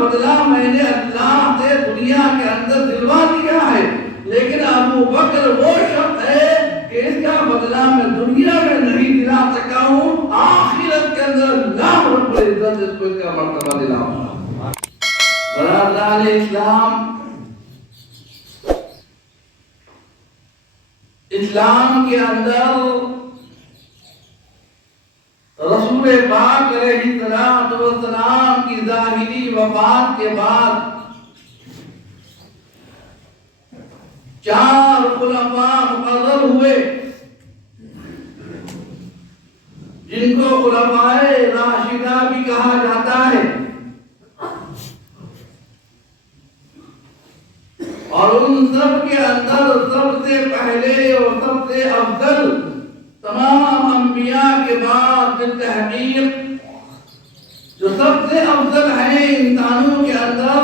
بدلہ میں نے اللہ سے دنیا کے اندر دلوا دیا ہے، لیکن ابو بکر وہ شخص ہے کہ اس کا بدلہ میں دنیا میں نہیں دلا سکا ہوں، آخرت کے اندر اللہ رب العزت اس کو اس کا مرتبہ دلاؤں گا۔ برادران اسلام، اسلام کے اندر رسول پاک علیہ السلام کی ظاہری وفات کے بعد 4 خلفاء مقرر ہوئے، جن کو خلفاء راشدہ بھی کہا جاتا ہے، اور ان سب کے اندر سب سے پہلے اور سب سے افضل تمام انبیاء کے بعد بالتحقیق جو سب سے افضل ہیں انسانوں کے اندر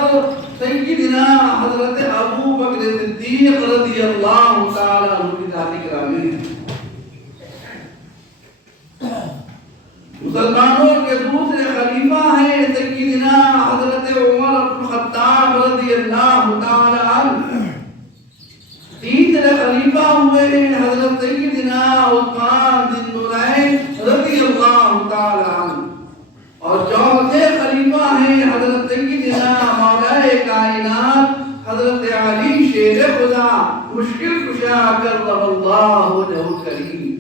سیدنا حضرت ابو بکر صدیق رضی اللہ تعالی عنہ کی ذات گرامی ہے۔ مسلمانوں کے دوسرے خلیفہ ہیں سیدنا حضرت عمر بن الخطاب رضی اللہ تعالی عنہ۔ تیسرے خلیفہ ہوئے ہیں حضرت سیدنا عثمان بن نورین رضی اللہ تعالی عنہ، اور چوتھے خلیفہ ہیں حضرت سیدنا مولا کائنات حضرت علی شیر خدا مشکل کشا کرم اللہ وجہہ الکریم۔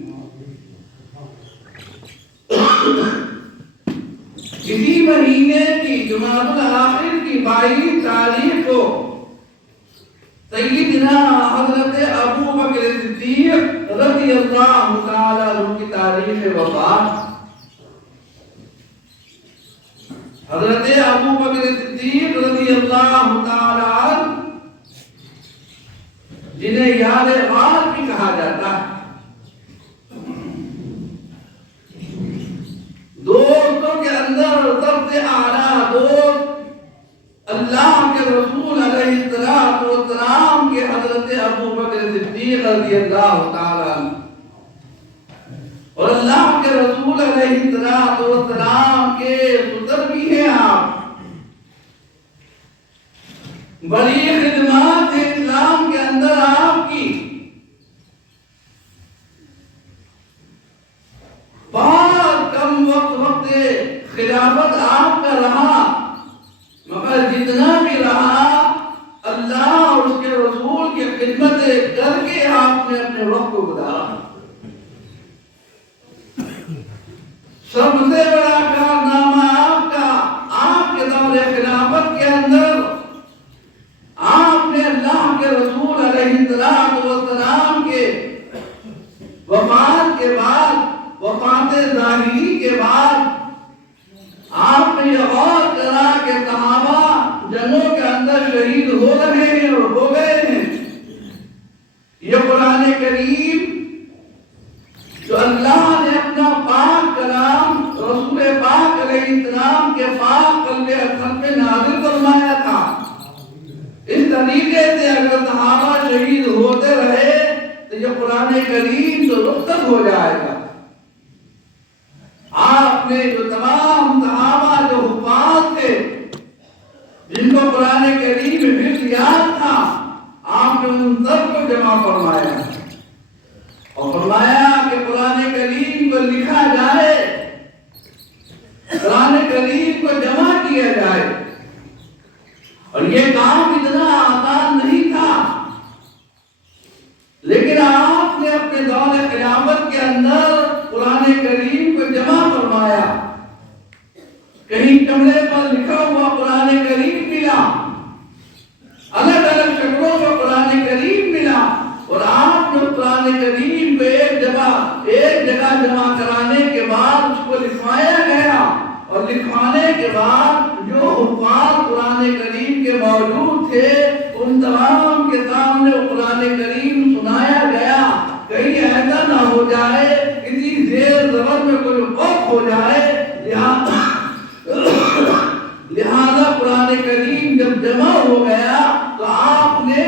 اسی مہینے کی جمادی الاخر کی 22 تاریخ کو سیدنا حضرت ابو بکر صدیق رضی اللہ تعالی عنہ کی تاریخ وفات۔ حضرت ابو بکر صدیق رضی اللہ تعالی عنہ جنہیں یار غار بھی کہا جاتا ہے، دوستوں کے اندر سب سے اعلیٰ دوست اللہ کے رسول علیہ السلام کے حضرت ابو بکر صدیق رضی اللہ تعالی عنہ، اور اللہ کے رسول علیہ السلام کے پتر بھی ہیں آپ۔ بڑی خدمات اسلام کے اندر آپ کی، بہت کم وقت خلافت آپ کا رہا، مگر جتنا بھی رہا اللہ اور اس کے رسول کی خدمت کر کے آپ نے اپنے وقت کو گزارا۔ سب سے بڑا کارنامہ آپ کا، آپ کے دور خلافت کے اندر آپ نے اللہ کے رسول علیہ السلام کے وفات کے بعد، وفات ظاہری کے بعد آپ نے یہ غور کرا کہ صحابہ جنگوں کے اندر شہید ہو رہے ہیں اور ہو گئے ہیں۔ یہ قرآن کریم جو اللہ نے اپنا پاک کلام رسول پاک علیہ السلام کے پاک قلب اطہر پہ نازل فرمایا تھا، اس طریقے سے اگر صحابہ شہید ہوتے رہے تو یہ قرآن کریم تو رخصت ہو جائے گا۔ آپ نے جو تمام صحابہ جو حفاظ تھے، جن کو قرآن کریم میں حفظ یاد تھا، آپ نے ان سب کو جمع فرمایا اور فرمایا کہ قرآن کریم کو لکھا جائے، قرآن کریم کو جمع کیا جائے۔ اور یہ کام اتنا آسان نہیں تھا، لیکن آپ نے اپنے دور خلافت کے اندر قرآن کریم کو جمع فرمایا۔ کہیں کمرے پر لکھا ہوا قرآن کریم ملا، الگ الگ شکلوں میں قرآن کریم ملا، اور آپ نے قرآن کریم کو ایک جگہ جمع کرانے کے بعد اس کو لکھوایا گیا، اور لکھوانے کے بعد جو حفاظ قرآن کریم کے موجود تھے ان تمام کے سامنے قرآن کریم سنایا گیا۔ کہیں ایسا نہ ہو جائے کسی زیر زبر میں کوئی وقت ہو جائے، لہذا قرآن کریم جب جمع ہو گیا تو آپ نے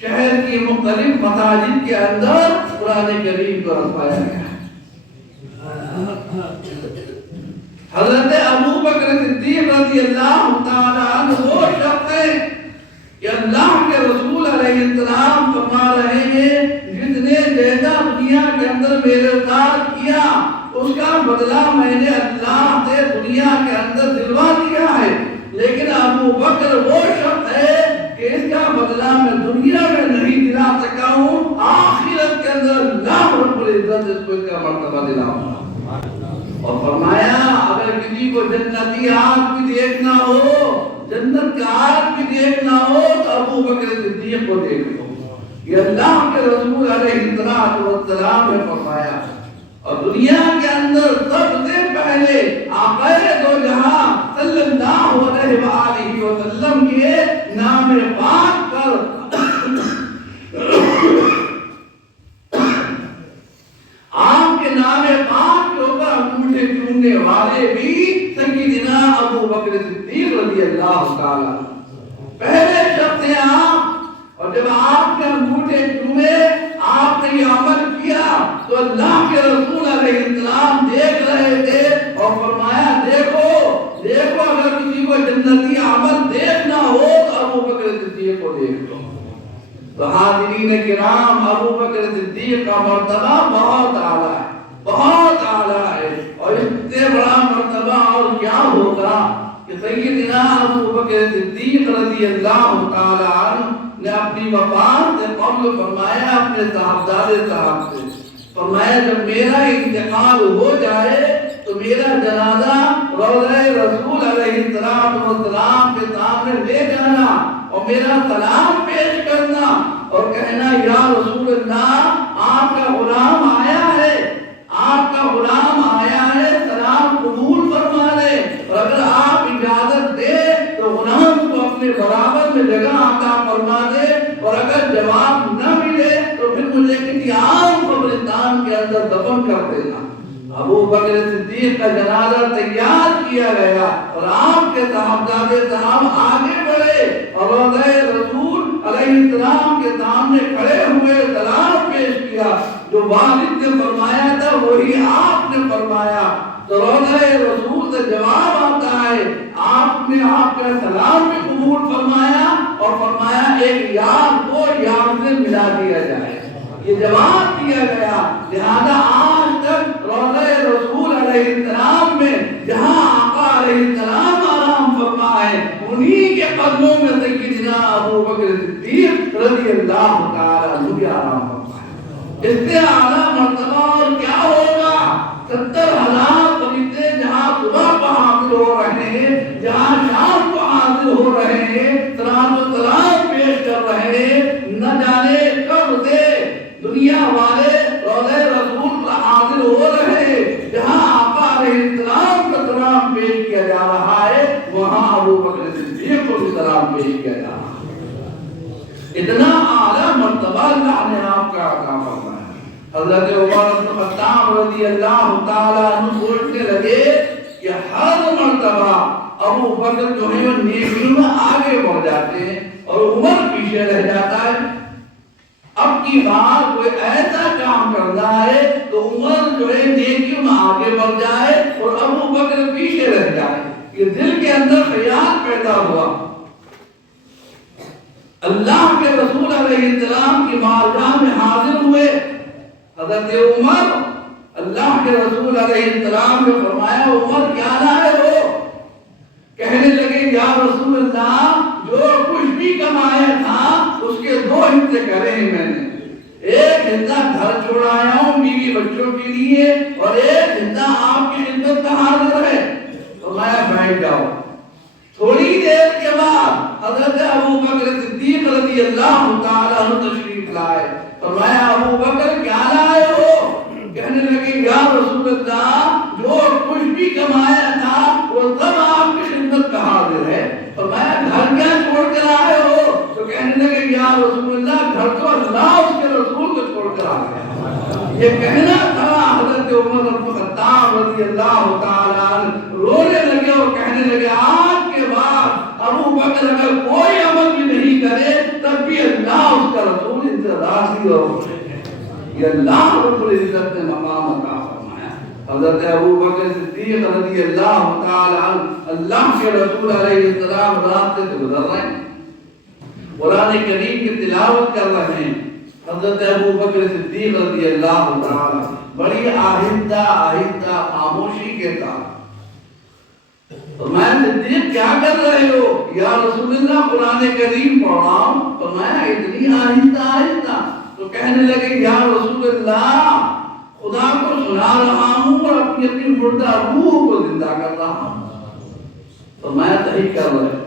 شہر کی مختلف مساجد کے اندر قرآن کریم کو رکھوایا گیا۔ حضرت ابو بکر صدیق رضی اللہ تعالیٰ عنہ وہ شخص ہے کہ اللہ کے رسول علیہ السلام فرما رہے ہیں جتنے جیسا دنیا کے اندر میرے ساتھ کیا اس کا بدلہ میں نے اللہ سے دنیا کے اندر دلوا دیا ہے، لیکن ابو بکر وہ شخص ہے کہ اس کا بدلہ میں دنیا میں نہیں دلا سکا ہوں، آخرت کے اندر اللہ رب العزت اس کو اس کا مرتبہ دلاؤں گا۔ اور فرمایا اگر کسی کو جنتی آگ بھی دیکھنا ہو، جنت کا آگ بھی دیکھنا ہو تو ابو بکر صدیق کو دیکھ لو، یہ اللہ کے رسول علیہ السلام نے فرمایا۔ اور دنیا کے اندر سب سے پہلے آقا دو جہاں صلی اللہ علیہ وآلہ وسلم کے نام پاک پر آپ کے نام پاک کے اوپر انگوٹھے چومنے والے بھی سیدنا ابو بکر صدیق رضی اللہ تعالیٰ پہلے شخص ہیں آپ۔ اور جب آپ نے انگوٹھے چومے، آپ نے یہ عمل کیا تو اللہ کے رسول علیہ السلام دیکھ رہے تھے اور فرمایا دیکھو دیکھو اگر کسی کو جنتی عمل دیکھنا ہو تو ابو بکر صدیق کو دیکھ لو۔ تو حاضرین کرام ابو بکر صدیق کا مرتبہ بہت اعلیٰ ہے، بہت اعلیٰ ہے، اور اس سے بڑا مرتبہ اور کیا ہوگا کہ سیدنا ابو بکر صدیق رضی اللہ تعالیٰ عنہ نے اپنی وفات سے قبل فرمایا اپنے صاحبزادے صاحب سے فرمایا جب میرا انتقال ہو جائے تو میرا جنازہ روضہ رسول علیہ السلام کے سامنے لے جانا اور میرا سلام پیش کرنا اور کہنا یا رسول اللہ آپ کا غلام آیا ہے، آپ کا غلام آیا ہے، سلام قبول فرما لے، اور اگر آپ اجازت دے تو غلام کو اپنے برابر میں جگہ عطا فرما دے، اور اگر جواب نہ ملے تو پھر مجھے کسی عام قبرستان کے اندر دفن کر دینا۔ ابو بکر صدیق کا جنازہ تیار کیا گیا اور آپ کے صاحبزادے صاحب آگے بڑھے اور روضہ رسول علیہ السلام کے سامنے کھڑے ہوئے سلام پیش کیا، جو والد نے فرمایا تھا وہی آپ نے فرمایا۔ تو روضہ رسول سے جواب آتا ہے، آپ نے آپ کا سلام بھی قبول فرمایا اور فرمایا ایک یار کو یار سے ملا دیا جائے، یہ جواب دیا گیا۔ لہذا آج تک روضہ رسول علیہ السلام میں جہاں آقا علیہ السلام آرام فرما ہے انہی کے قدموں میں سیدنا ابو بکر صدیق رضی اللہ تعالیٰ عنہ آرام فرما ہے۔ اس سے اعلیٰ مرتبہ اور کیا ہوگا؟ 70,000 فرشتے جہاں صبح کو حاضر ہو رہے ہیں، جہاں شام کو حاضر ہو رہے ہیں، سلام و سلام پیش کر رہے ہیں، نہ جانے کب سے دنیا والے روضہ رسول پر حاضر ہو رہے ہیں، جہاں آقا علیہ السلام کا سلام پیش کیا جا رہا ہے وہاں ابو بکر صدیق کو بھی سلام پیش کیا جا رہا ہے۔ اتنا اعلیٰ مرتبہ اللہ نے آپ کا عطا فرمایا۔ حضرت عمر بن خطاب رضی اللہ تعالیٰ عنہ سوچنے لگے کہ ہر مرتبہ ابو بکر جو ہے وہ نیکیوں میں آگے بڑھ جاتے ہیں اور عمر پیچھے رہ جاتا ہے۔ اب کی بار کوئی ایسا کام کرنا ہے تو عمر جو ہے نیکیوں میں آگے بڑھ جائے اور ابو بکر پیچھے رہ جائے، یہ دل کے اندر خیال پیدا ہوا۔ اللہ کے رسول علیہ السلام کی بارگاہ میں حاضر ہوئے۔ حضرت عمر اللہ کے رسول علیہ السلام نے فرمایا عمر کیا لائے ہو؟ کہنے لگے یا رسول اللہ جو کچھ بھی کمایا تھا اس کے 2 حصے کرے ہیں میں نے، ایک حصہ گھر چھوڑایا ہوں بیوی بچوں کے لیے اور ایک حصہ آپ کی خدمت کا حاضر ہے۔ فرمایا بیٹھ جاؤ۔ تھوڑی دیر کے بعد حضرت ابو بکر صدیق رضی اللہ تعالیٰ عنہ تشریف لائے۔ فرمایا ابو بکر کیا لائے ہو؟ کہنے لگے یا رسول اللہ جو کچھ بھی کمایا تھا وہ سب آپ کی خدمت کا حاضر ہے۔ فرمایا گھر کیا چھوڑ کر آئے ہو؟ تو کہنے لگے یا رسول اللہ گھر تو اللہ اس کے رسول کو چھوڑ کر آ گیا۔ یہ کہنا تھا حضرت عمر بن خطاب رضی اللہ تعالیٰ عنہ رونے لگے اور کہنے لگے آج کے بعد ابو بکر اگر کوئی عمل بھی نہیں کرے تب بھی اللہ اس کا رسول ان سے راضی اور خوش ہے۔ یہ اللہ رب العزت نے مقام عطا فرمایا۔ حضرت ابو بکر صدیق رضی اللہ تعالی عنہ اللہ کے رسول علیہ السلام راستے سے گزر رہے ہیں، قرآن کریم کی تلاوت کر رہے ہیں۔ حضرت ابو بکر صدیق رضی اللہ تعالی عنہ بڑی آہستہ آہستہ خاموشی کے ساتھ، فرمایا صدیق کیا کر رہے ہو؟ یا رسول اللہ قرآن کریم پڑھ رہا ہوں۔ فرمایا اتنی آہستہ آہستہ؟ تو کہنے لگے یا رسول اللہ خدا کو سنا رہا ہوں اور اپنی اپنی مردہ روح کو زندہ کر رہا ہوں۔ فرمایا صحیح کر رہے۔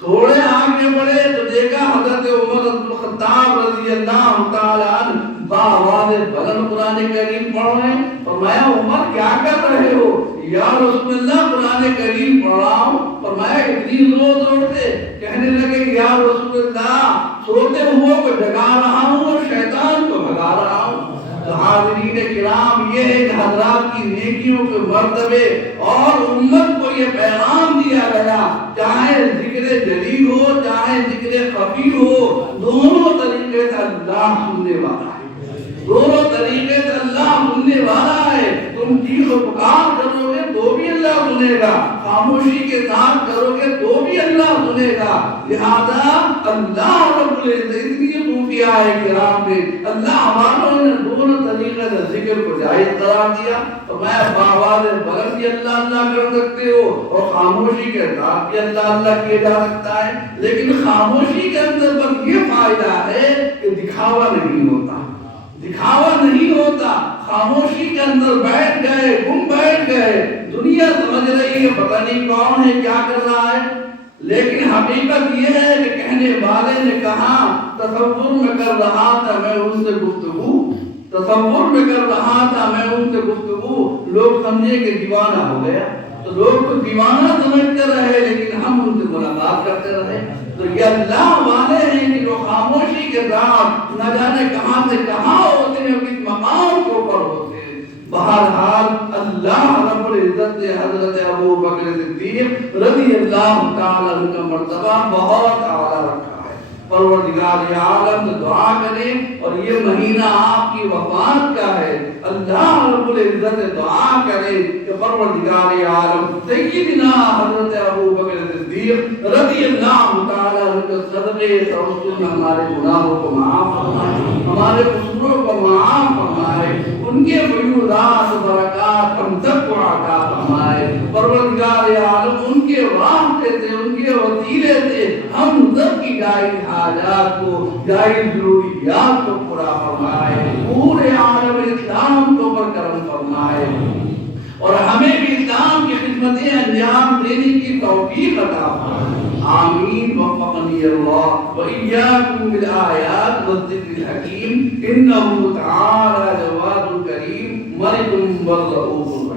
تھوڑے آگے بڑھے تو دیکھا حضرت عمر بن الخطاب رضی اللہ تعالی عنہ بآواز بلند قرآن کریم پڑھ رہے ہیں۔ فرمایا عمر کیا کر رہے ہو؟ یا رسول اللہ قرآن کریم پڑھ رہا ہوں۔ فرمایا اتنی زور زور سے؟ کہنے لگے یا رسول اللہ سوتے ہوئے کو جگا رہا ہوں اور شیطان کو بھگا رہا ہوں۔ تو حاضرین کرام یہ ہے کہ حضرات کی نیکیوں کے مرتبے اور امت کو یہ پیغام دیا گیا، چاہے ذکر جلی ہو چاہے ذکر خفی ہو، دونوں طریقے سے اللہ سننے والا ہے، دونوں طریقے سے اللہ سننے والا ہے۔ تم چیخ و پکار کرو گے تو بھی اللہ سنے گا، خاموشی کے ساتھ کرو گے تو بھی اللہ سنے گا۔ لہذا اللہ رب العزت اتنی صوفیاء کرام نے اللہ والوں نے دونوں طریقے سے ذکر کو جائز قرار دیا۔ تو میں بآواز بلند بھی اللہ اللہ کر سکتے ہو اور خاموشی کے ساتھ بھی اللہ اللہ کیا جا سکتا ہے، لیکن خاموشی کے اندر بس یہ فائدہ ہے کہ دکھاوا نہیں ہوتا، دکھاوا نہیں ہوتا۔ خاموشی کے اندر بیٹھ گئے، گم بیٹھ گئے، دنیا سمجھ رہی ہے پتہ نہیں کون ہے کیا کر رہا ہے، لیکن حقیقت یہ ہے کہ کہنے والے نے کہا تصور میں کر رہا تھا میں ان سے گفتگو، تصور میں کر رہا تھا میں ان سے گفتگو، لوگ سمجھے کہ دیوانہ ہو گیا، تو لوگ تو دیوانہ سمجھتے رہے لیکن ہم ان سے ملاقات کرتے رہے۔ تو یہ اللہ والے ہیں کہ جو خاموشی کے ساتھ نہ جانے کہاں سے کہاں ہوتے ہیں، کس مقام کے اوپر ہوتے ہیں۔ بہرحال اللہ رب العزت نے حضرت ابو بکر صدیق رضی اللہ تعالی عنہ کا مرتبہ بہت اعلیٰ رکھا ہے۔ پروردگار عالم سے دعا کریں، اور یہ مہینہ آپ کی وفات کا ہے، اللہ رب العزت سے دعا کریں کہ پروردگار عالم سیدنا حضرت ابو بکر صدیق رضی اللہ تعالی عنہ کے صدقے توسل میں ہمارے گناہوں کو معاف فرمائے، ہمارے قصوروں کو معاف فرمائے، ان کے فیوضات برکات ہم سب کو عطا فرمائے۔ پروردگار عالم ان کے واسطے سے، ان کے وسیلے سے ہم سب کی جائز حاجات کو، جائز ضروریات کو پورا فرمائے، پورے عالم اسلام کو پر کرم فرمائے، اور ہمیں بھی اسلام کی خدمتیں انجام دینے کی توفیق عطا فرمائے۔ آمین۔ وفقنی اللہ وإياكم بالآیات والذکر الحکیم، انہ تعالی جواد کریم ملک بر رؤوف